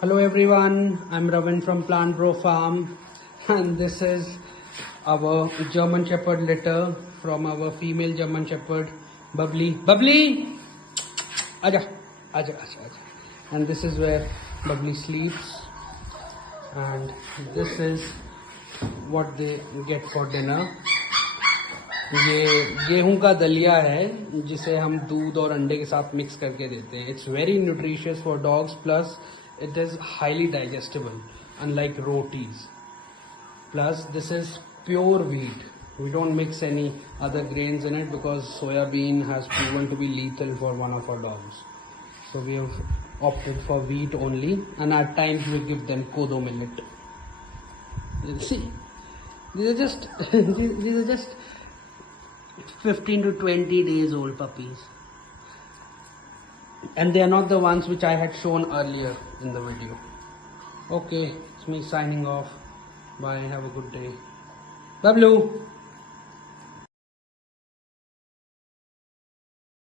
Hello everyone, I'm Ravin from Plant Bro Farm, and this is our German Shepherd litter from our female German Shepherd, Bubbly. Bubbly! Aja, aja, aja, aja. And this is where Bubbly sleeps, and this is what they get for dinner. ये गेहूं का दलिया है जिसे हम दूध और अंडे के साथ मिक्स करके देते हैं. It's very nutritious for dogs, plus it is highly digestible, unlike rotis. Plus this is pure wheat. We don't mix any other grains in it because soya bean has proven to be lethal for one of our dogs. So we have opted for wheat only, and at times we give them kodo millet. See, these are just 15 to 20 days old puppies, and they are not the ones which I had shown earlier in the video. Okay, it's me signing off. Bye, have a good day. Bablu!